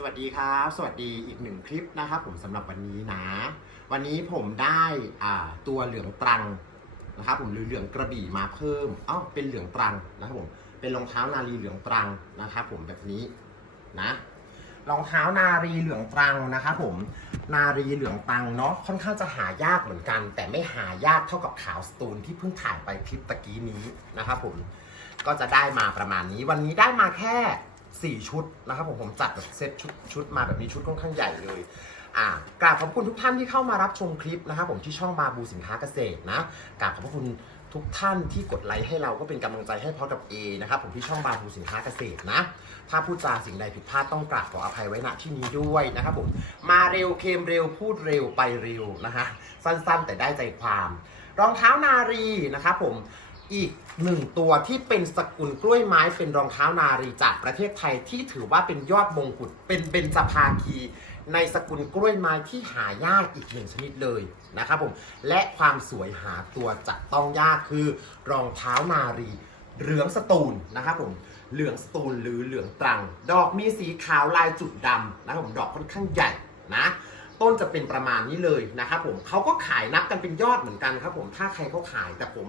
สวัสดีครับ สวัสดีอีกหนึ่งคลิปนะครับผมสำหรับวันนี้นะ วันนี้ผมได้อ่าตัวเหลืองตรังนะครับผมหรือเหลืองกระบี่มาเพิ่มอ้าวเป็นเหลืองตรังนะครับผมเป็นรองเท้านารีเหลืองตรังนะครับผมแบบนี้นะรองเท้านารีเหลืองตรังนะครับผมนารีเหลืองตรังเนาะค่อนข้างจะหายากเหมือนกัน แต่ไม่หายากเท่ากับขาวสตูนที่เพิ่งถ่ายไปคลิปตะกี้นี้นะครับผมก็จะได้มาประมาณนี้ วันนี้ได้มาแค่ 4ชุดนะครับผมผมจัดแบบเซตชุดชุดมาแบบนี้ชุดค่อนข้างใหญ่เลยอ่ากราบขอบคุณทุกท่านที่เข้ามารับชมคลิปนะครับผมที่ช่องบาบูสินค้าเกษตรนะกราบขอบคุณทุกท่านที่กดไลค์ให้เราก็เป็นกำลังใจให้พอกับ A นะครับผมที่ช่องบาบูสินค้าเกษตรนะ ถ้าพูดจาสิ่งใดผิดพลาดต้องกราบขออภัยไว้ณที่นี้ด้วยนะครับผมมาเร็วเคมเร็วพูดเร็วไปเร็วนะฮะสั้นๆ แต่ได้ใจความ รองเท้านารีนะครับผม อีกหนึ่งตัวที่เป็นสกุลกล้วยไม้เป็นรองเท้านารีจากประเทศไทยที่ถือว่าเป็นยอดมงกุฎเป็นเบญจภาคี ในสกุลกล้วยไม้ที่หายากอีกหนึ่งชนิดเลยนะครับผมและความสวยหาตัวจับต้องยากคือรองเท้านารีเหลืองสตูลนะครับผมเหลืองสตูลหรือเหลืองตรัง ดอกมีสีขาวลายจุดดำนะครับผมดอกค่อนข้างใหญ่นะต้นจะเป็นประมาณนี้เลยนะครับผมเขาก็ขายนับกันเป็นยอดเหมือนกันครับผมถ้าใครเขาขายแต่ผม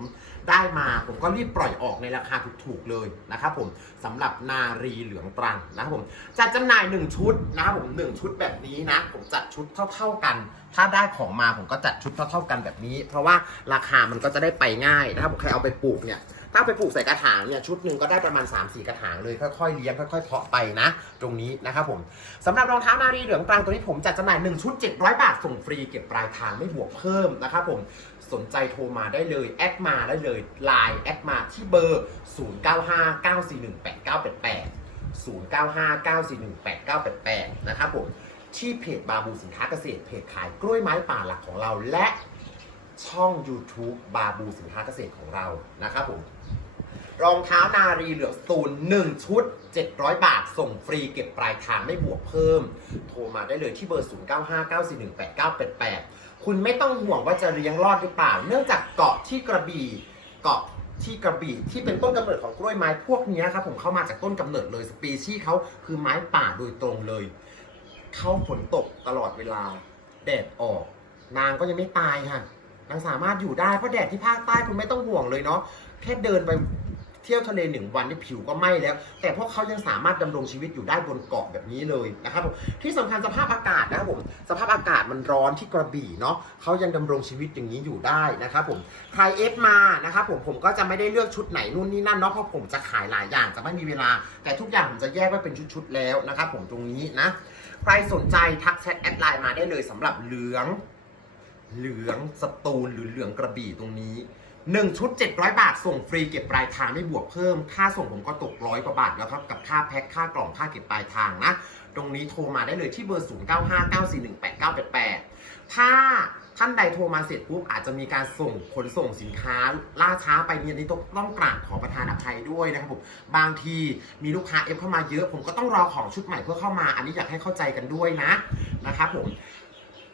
ได้มา ผมก็รีบปล่อยออกในราคาถูกๆเลยนะครับผมสำหรับนารีเหลืองตรังนะครับผมจัดจำหน่าย 1 ชุดนะครับผม1ชุดแบบนี้นะ ผมจัดชุดเท่า ๆกัน ถ้าได้ของมาผมก็จัดชุดเท่า ๆกันแบบนี้ เพราะว่าราคามันก็จะได้ไปง่ายนะครับผมใครเอาไปปลูกเนี่ยถ้าเอาไปปลูกใส่กระถางเนี่ยชุดหนึ่งก็ได้ประมาณ 3-4 กระถางเลยค่อยๆเลี้ยงค่อยๆเพาะไปนะ ตรงนี้นะครับผมสำหรับรองเท้านารีเหลืองตรังตัวนี้ผมจัดจำหน่าย1ชุด 700 บาทส่งฟรีเก็บปลายทางไม่บวกเพิ่มนะครับผมสนใจโทรมาได้เลยแอดมาได้เลย Line แอดมาที่เบอร์0959418988 นะครับผมที่เพจบาบูสินค้าเกษตรเพจขายกล้วยไม้ป่าหลักของเรา และช่อง YouTube บาบูสินค้าเกษตรของเรานะครับผมรองเท้านารีเหลืองสตูล1ชุด 700 บาท ส่งฟรีเก็บปลายทางไม่บวกเพิ่ม โทรมาได้เลยที่เบอร์ 0959418988 คุณไม่ต้องห่วงว่าจะเลี้ยงรอดหรือเปล่า เนื่องจากเกาะที่กระบี่ เกาะที่กระบี่ที่เป็นต้นกำเนิดของกล้วยไม้พวกนี้ครับผมเข้ามาจากต้นกำเนิดเลยสปีชีส์เขาคือไม้ป่าโดยตรงเลย เข้าฝนตกตลอดเวลา แดดออก นางก็ยังไม่ตายค่ะนางสามารถอยู่ได้เพราะแดดที่ภาคใต้คุณไม่ต้องห่วงเลยเนาะแค่เดินไป ที่ยวทะเลหนึ่งวันนี่ผิวก็ไหม้แล้ว แต่พวกเขายังสามารถดำรงชีวิตอยู่ได้บนเกาะแบบนี้เลยนะครับผมที่สำคัญสภาพอากาศนะครับผมสภาพอากาศมันร้อนที่กระบี่เนาะเขายังดำรงชีวิตอย่างนี้อยู่ได้นะครับผมใครเอฟมานะครับผมผมก็จะไม่ได้เลือกชุดไหนนู่นนี่นั่นเนาะเพราะผมจะขายหลายอย่างจะไม่มีเวลา แต่ทุกอย่างผมจะแยกไว้เป็นชุดๆแล้วนะครับผมตรงนี้นะใครสนใจทักแชทแอดไลน์มาได้เลยสำหรับเหลือง เหลืองสตูลหรือเหลืองกระบี่ตรงนี้1ชุด 700 บาท ส่งฟรีเก็บปลายทางไม่บวกเพิ่ม ค่าส่งผมก็ตกร้อยกว่าบาทแล้วครับ กับค่าแพ็คค่ากล่องค่าเก็บปลายทางนะ ตรงนี้โทรมาได้เลยที่เบอร์ 0959418988 ถ้าท่านใดโทรมาเสร็จปุ๊บอาจจะมีการส่งขนส่งสินค้าล่าช้าไปเนี่ยนี่ต้องต้องกราบขอประทานอภัยด้วยนะครับผมบางทีมีลูกค้าเอฟเข้ามาเยอะ ผมก็ต้องรอของชุดใหม่เพื่อเข้ามา อันนี้อยากให้เข้าใจกันด้วยนะนะครับผม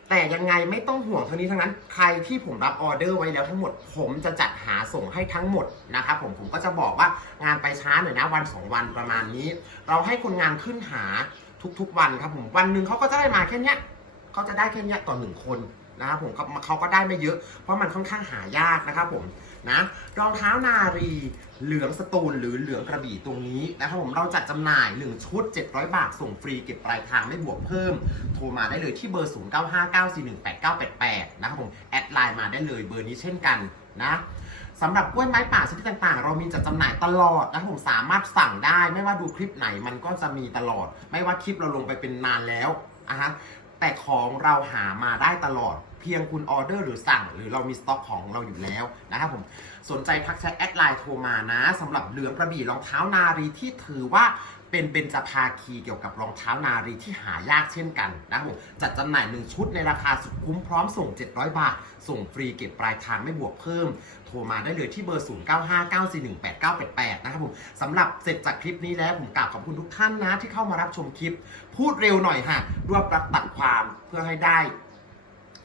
แต่ยังไงไม่ต้องห่วงเท่านี้ทั้งนั้น ใครที่ผมรับออเดอร์ไว้แล้วทั้งหมด ผมจะจัดหาส่งให้ทั้งหมดนะครับผมผมก็จะบอกว่างานไปช้าหน่อยนะวัน 2 วันประมาณนี้ เราให้คนงานขึ้นหาทุกๆวันครับผมวันหนึ่งเขาก็จะได้มาแค่เนี้ยเขาจะได้แค่เนี้ยต่อหนึ่งคน นะครับผมเขาก็ได้ไม่เยอะ เพราะมันค่อนข้างหายากนะครับผมนะรองเท้านารีเหลืองสตูลหรือเหลืองกระบี่ตรงนี้นะครับผมเราจัดจำหน่าย 1 ชุด 700 บาท ส่งฟรีเก็บปลายทางไม่บวกเพิ่ม โทรมาได้เลยที่เบอร์ 0959418988 นะครับผมแอดไลน์มาได้เลยเบอร์นี้เช่นกันนะสำหรับกล้วยไม้ป่าชนิดต่างๆ เรามีจัดจำหน่ายตลอดนะผมสามารถสั่งได้ ไม่ว่าดูคลิปไหนมันก็จะมีตลอด ไม่ว่าคลิปเราลงไปเป็นนานแล้วอะฮะ แต่ของเราหามาได้ตลอด เพียงคุณออเดอร์หรือสั่ง หรือเรามีสต็อกของเราอยู่แล้วนะครับผม สนใจทักแชทแอดไลน์โทรมานะสำหรับเหลืองกระบี่รองเท้านารีที่ถือว่าเป็นเบญจภาคีเกี่ยวกับรองเท้านารีที่หายากเช่นกันนะครับผมจัดจำหน่าย 1 ชุดในราคาสุดคุ้มพร้อมส่ง 700 บาท ส่งฟรีเก็บปลายทางไม่บวกเพิ่ม โทรมาได้เลยที่เบอร์ 0959418988 นะครับผมสำหรับเสร็จจากคลิปนี้แล้วผมกราบขอบคุณทุกท่านนะ ที่เข้ามารับชมคลิป พูดเร็วหน่อยฮะรวบรัดตัดความเพื่อให้ได้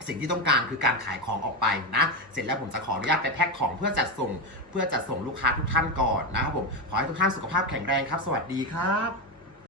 สิ่งที่ต้องการคือการขายของออกไปนะ เสร็จแล้วผมจะขออนุญาตไปแพ็คของเพื่อจัดส่ง เพื่อจัดส่งลูกค้าทุกท่านก่อนนะครับผม ขอให้ทุกท่านสุขภาพแข็งแรงครับ สวัสดีครับ